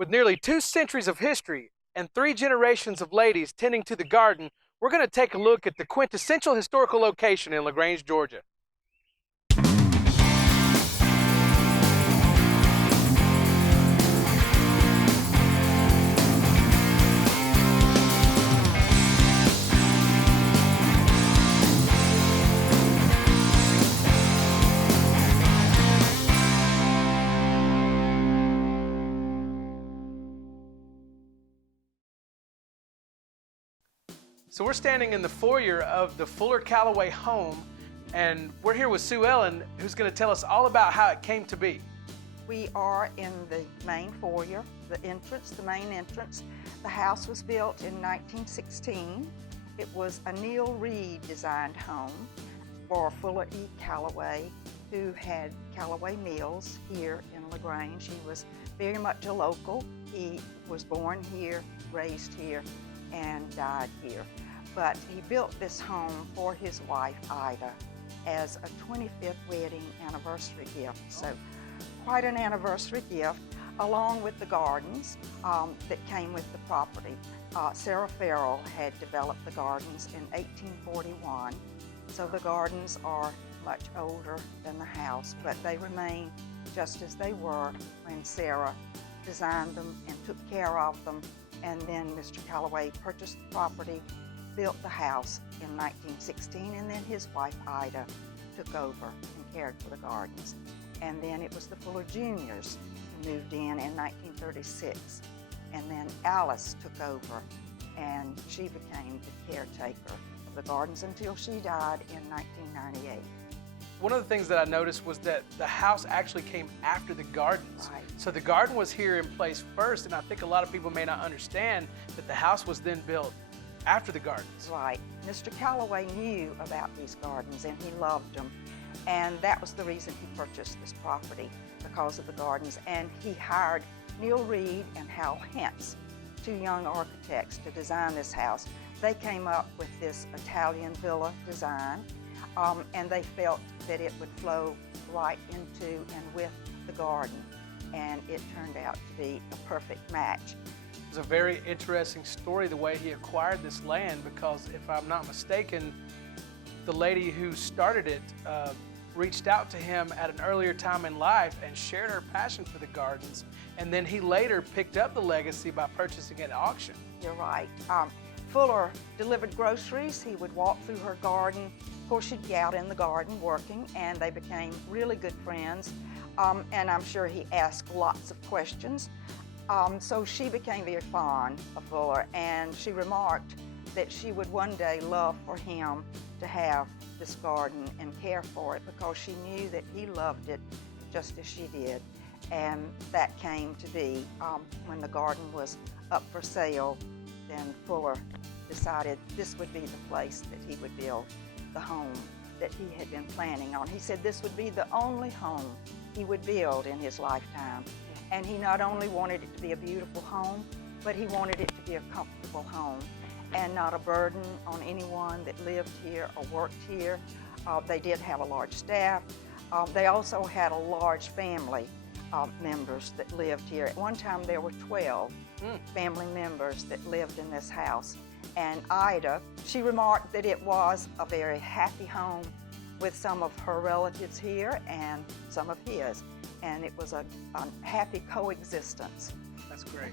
With nearly 2 centuries of history and 3 generations of ladies tending to the garden, we're going to take a look at the quintessential historical location in LaGrange, Georgia. So we're standing in the foyer of the Fuller Callaway home, and we're here with Sue Ellen, who's going to tell us all about how it came to be. We are in the main foyer, the main entrance. The house was built in 1916. It was a Neil Reed designed home for Fuller E. Callaway, who had Callaway Mills here in LaGrange. He was very much a local. He was born here, raised here, and died here. But he built this home for his wife, Ida, as a 25th wedding anniversary gift. So quite an anniversary gift, along with the gardens that came with the property. Sarah Farrell had developed the gardens in 1841. So the gardens are much older than the house, but they remain just as they were when Sarah designed them and took care of them. And then Mr. Callaway purchased the property, built the house in 1916, and then his wife Ida took over and cared for the gardens. And then it was the Fuller Juniors who moved in 1936. And then Alice took over, and she became the caretaker of the gardens until she died in 1998. One of the things that I noticed was that the house actually came after the gardens. Right. So the garden was here in place first, and I think a lot of people may not understand that the house was then built after the gardens. Right. Mr. Callaway knew about these gardens, and he loved them. And that was the reason he purchased this property, because of the gardens. And he hired Neil Reed and Hal Hentz, two young architects, to design this house. They came up with this Italian villa design. And they felt that it would flow right into and with the garden, and it turned out to be a perfect match. It was a very interesting story the way he acquired this land, because if I'm not mistaken, the lady who started it reached out to him at an earlier time in life and shared her passion for the gardens, and then he later picked up the legacy by purchasing it at auction. You're right. Fuller delivered groceries. He would walk through her garden. Of course, she'd be out in the garden working, and they became really good friends. And I'm sure he asked lots of questions. So she became very fond of Fuller, and she remarked that she would one day love for him to have this garden and care for it, because she knew that he loved it just as she did. And that came to be when the garden was up for sale. Then Fuller decided this would be the place that he would build the home that he had been planning on. He said this would be the only home he would build in his lifetime. And he not only wanted it to be a beautiful home, but he wanted it to be a comfortable home and not a burden on anyone that lived here or worked here. They did have a large staff. They also had a large family members that lived here. At one time there were 12 family members that lived in this house. And Ida, she remarked that it was a very happy home with some of her relatives here and some of his. And it was a happy coexistence. That's great.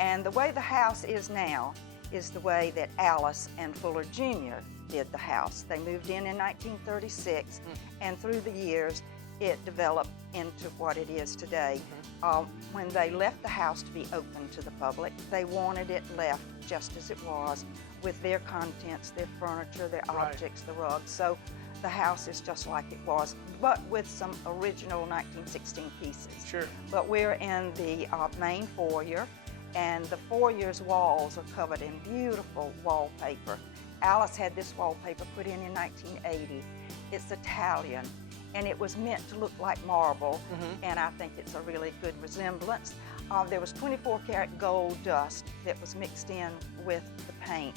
And the way the house is now is the way that Alice and Fuller Jr. did the house. They moved in 1936, and through the years, it developed into what it is today. When they left the house to be open to the public, they wanted it left just as it was, with their contents, their furniture, their objects, the rugs. So the house is just like it was, but with some original 1916 pieces. Sure. But we're in the main foyer, and the foyer's walls are covered in beautiful wallpaper. Alice had this wallpaper put in 1980. It's Italian, and it was meant to look like marble, and I think it's a really good resemblance. There was 24 karat gold dust that was mixed in with the paint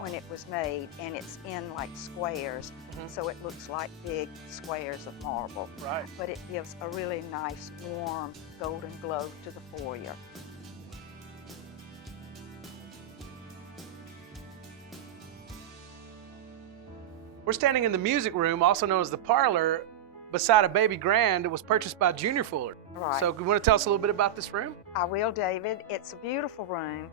when it was made, and it's in like squares, so it looks like big squares of marble. Right. But it gives a really nice, warm, golden glow to the foyer. We're standing in the music room, also known as the parlor, beside a baby grand that was purchased by Junior Fuller. Right. So you want to tell us a little bit about this room? I will, David. It's a beautiful room.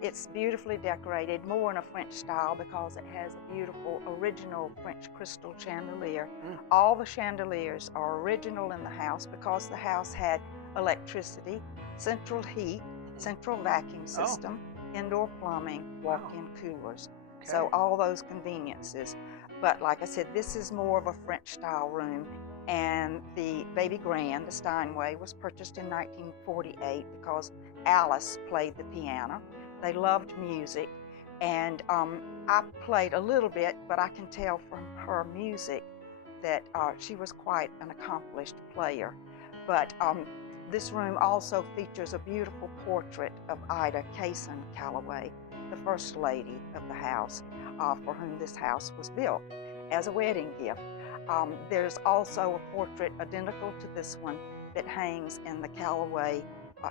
It's beautifully decorated, more in a French style because it has a beautiful original French crystal chandelier. All the chandeliers are original in the house because the house had electricity, central heat, central vacuum system, indoor plumbing, walk-in coolers. Okay. So all those conveniences. But like I said, this is more of a French style room, and the baby grand, the Steinway, was purchased in 1948 because Alice played the piano. They loved music, and I played a little bit, but I can tell from her music that she was quite an accomplished player. But this room also features a beautiful portrait of Ida Kaysen Calloway, the first lady of the house, for whom this house was built as a wedding gift. There's also a portrait identical to this one that hangs in the Calloway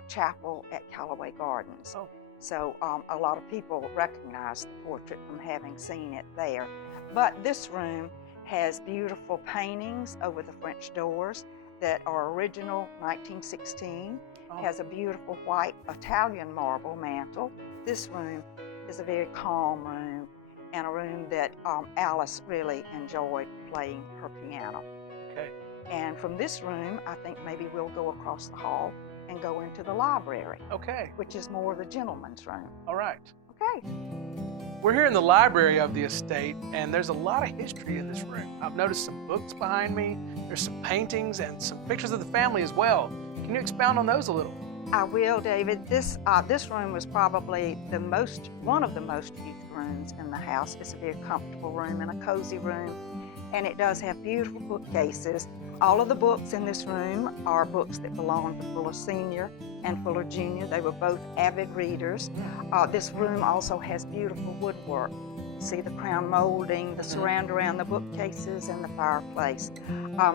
chapel at Calloway Gardens. So a lot of people recognize the portrait from having seen it there. But this room has beautiful paintings over the French doors that are original 1916. Has a beautiful white Italian marble mantle. This room is a very calm room and a room that Alice really enjoyed playing her piano. Okay. And from this room, I think maybe we'll go across the hall and go into the library. Okay. Which is more the gentleman's room. All right. Okay. We're here in the library of the estate, and there's a lot of history in this room. I've noticed some books behind me. There's some paintings and some pictures of the family as well. Can you expound on those a little? I will, David. This room was probably one of the most used rooms in the house. It's a very comfortable room and a cozy room, and it does have beautiful bookcases. All of the books in this room are books that belong to Fuller Sr. and Fuller Jr. They were both avid readers. This room also has beautiful woodwork. See the crown molding, the surround around the bookcases, and the fireplace.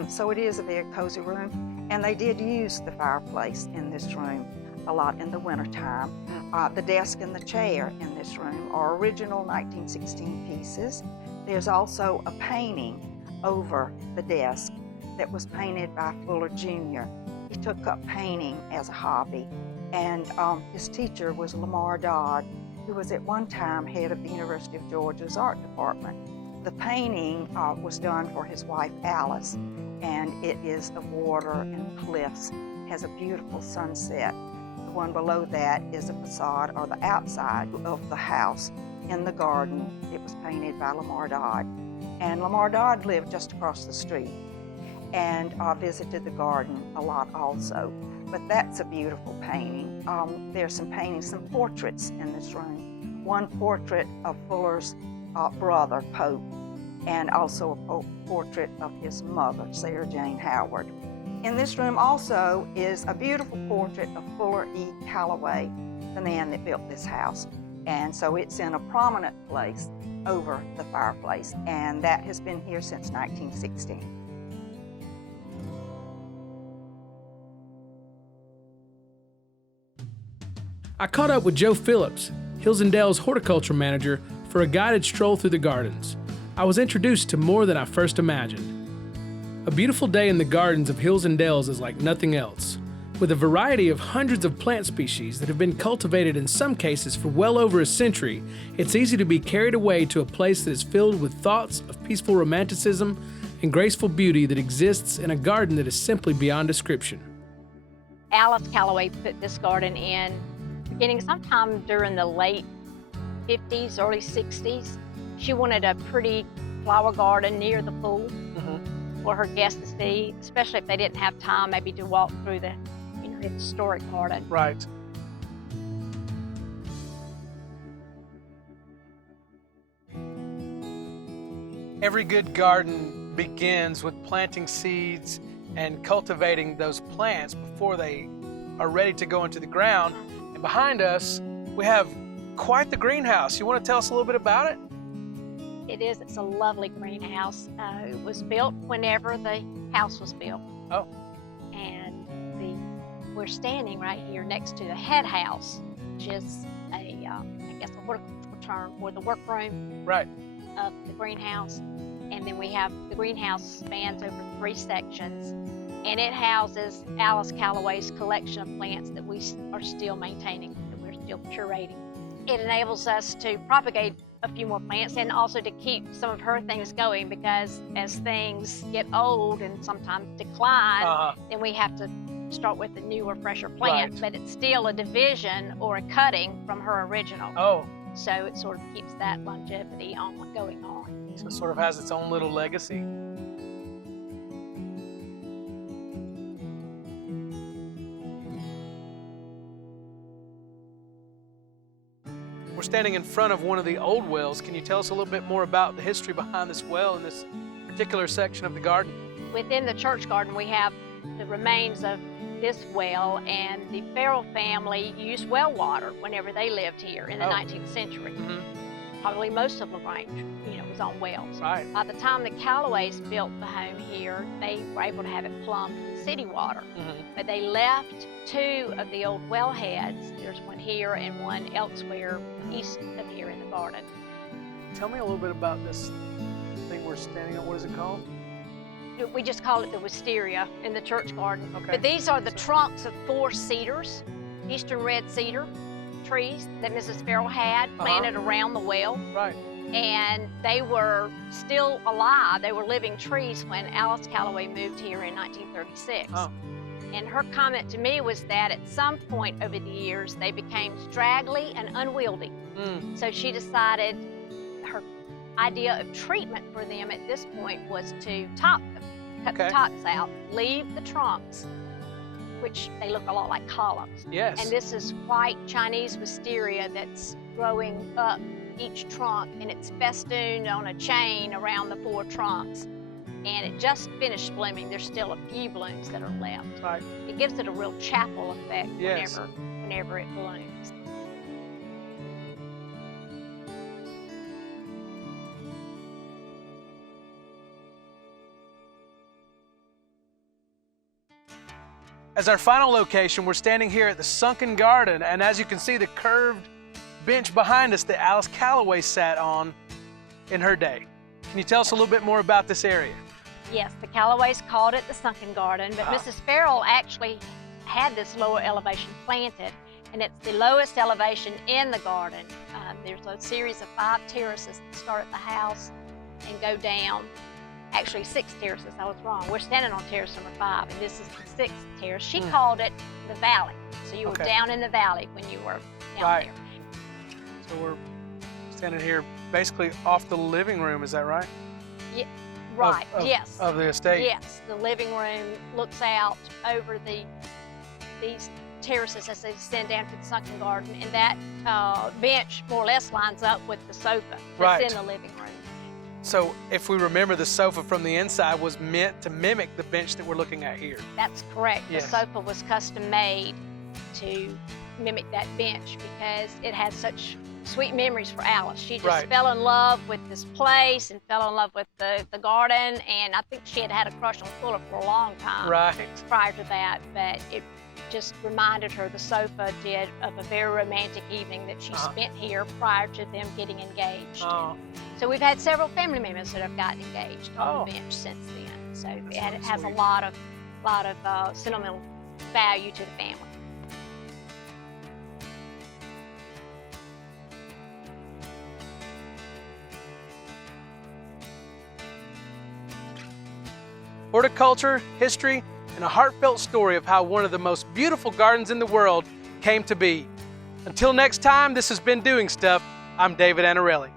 So it is a very cozy room, and they did use the fireplace in this room a lot in the wintertime. The desk and the chair in this room are original 1916 pieces. There's also a painting over the desk that was painted by Fuller Jr. He took up painting as a hobby, and his teacher was Lamar Dodd, who was at one time head of the University of Georgia's art department. The painting was done for his wife Alice, and it is of water and cliffs, has a beautiful sunset. The one below that is a facade or the outside of the house in the garden. It was painted by Lamar Dodd. And Lamar Dodd lived just across the street and visited the garden a lot also. But that's a beautiful painting. There's some paintings, some portraits in this room. One portrait of Fuller's brother, Pope, and also a portrait of his mother, Sarah Jane Howard. In this room also is a beautiful portrait of Fuller E. Calloway, the man that built this house. And so it's in a prominent place over the fireplace, and that has been here since 1916. I caught up with Joe Phillips, Hills and Dale's horticulture manager, for a guided stroll through the gardens. I was introduced to more than I first imagined. A beautiful day in the gardens of Hills and Dales is like nothing else. With a variety of hundreds of plant species that have been cultivated in some cases for well over a century, it's easy to be carried away to a place that is filled with thoughts of peaceful romanticism and graceful beauty that exists in a garden that is simply beyond description. Alice Calloway put this garden in beginning sometime during the late 50s, early 60s. She wanted a pretty flower garden near the pool for her guests to see, especially if they didn't have time maybe to walk through the historic garden. Right. Every good garden begins with planting seeds and cultivating those plants before they are ready to go into the ground. And behind us, we have quite the greenhouse. You want to tell us a little bit about it? It is. It's a lovely greenhouse. It was built whenever the house was built. Oh. And we're standing right here next to the head house, which is a horticultural term for the workroom. Right. of the greenhouse. And then we have the greenhouse spans over 3 sections, and it houses Alice Calloway's collection of plants that we are still maintaining, that we're still curating. It enables us to propagate a few more plants and also to keep some of her things going, because as things get old and sometimes decline, then we have to start with a newer, fresher plant. Right. But it's still a division or a cutting from her original. Oh, So it sort of keeps that longevity going on. so it sort of has its own little legacy. We're standing in front of one of the old wells. Can you tell us a little bit more about the history behind this well in this particular section of the garden? Within the church garden, we have the remains of this well, and the Farrell family used well water whenever they lived here in the 19th century. Probably most of LaGrange, was on wells. Right. By the time the Calloways built the home here, they were able to have it plumbed with city water. But they left 2 of the old well heads. There's one here and one elsewhere east of here in the garden. Tell me a little bit about this thing we're standing on. What is it called? We just call it the wisteria in the church garden. Okay. But these are the trunks of 4 cedars, eastern red cedar trees that Mrs. Farrell had planted around the well. Right. And they were still alive. They were living trees when Alice Calloway moved here in 1936. Oh. And her comment to me was that at some point over the years, they became straggly and unwieldy. So she decided her idea of treatment for them at this point was to top them, cut the tops out, leave the trunks, which they look a lot like columns. Yes. And this is white Chinese wisteria that's growing up each trunk, and it's festooned on a chain around the 4 trunks. And it just finished blooming. There's still a few blooms that are left. Right. It gives it a real chapel effect Yes. whenever it blooms. As our final location, we're standing here at the sunken garden, and as you can see, the curved bench behind us that Alice Calloway sat on in her day. Can you tell us a little bit more about this area? Yes, the Calloways called it the sunken garden, but Mrs. Farrell actually had this lower elevation planted, and it's the lowest elevation in the garden. There's a series of 5 terraces that start at the house and go down. Actually 6 terraces, I was wrong. We're standing on terrace number 5, and this is the 6th terrace. She called it the valley. So you were down in the valley when you were down there. So we're standing here basically off the living room, is that right? Yeah, right, yes. Of the estate? Yes, the living room looks out over these terraces as they descend down to the sunken garden, and that bench more or less lines up with the sofa that's in the living room. So if we remember, the sofa from the inside was meant to mimic the bench that we're looking at here. That's correct. Yes. The sofa was custom made to mimic that bench because it had such sweet memories for Alice. She just fell in love with this place and fell in love with the garden, and I think she had had a crush on Fuller for a long time prior to that, but it just reminded her, the sofa did, of a very romantic evening that she spent here prior to them getting engaged. So we've had several family members that have gotten engaged on the bench since then. So it has a lot of sentimental value to the family. Horticulture, history, and a heartfelt story of how one of the most beautiful gardens in the world came to be. Until next time, this has been Doing Stuff. I'm David Anarelli.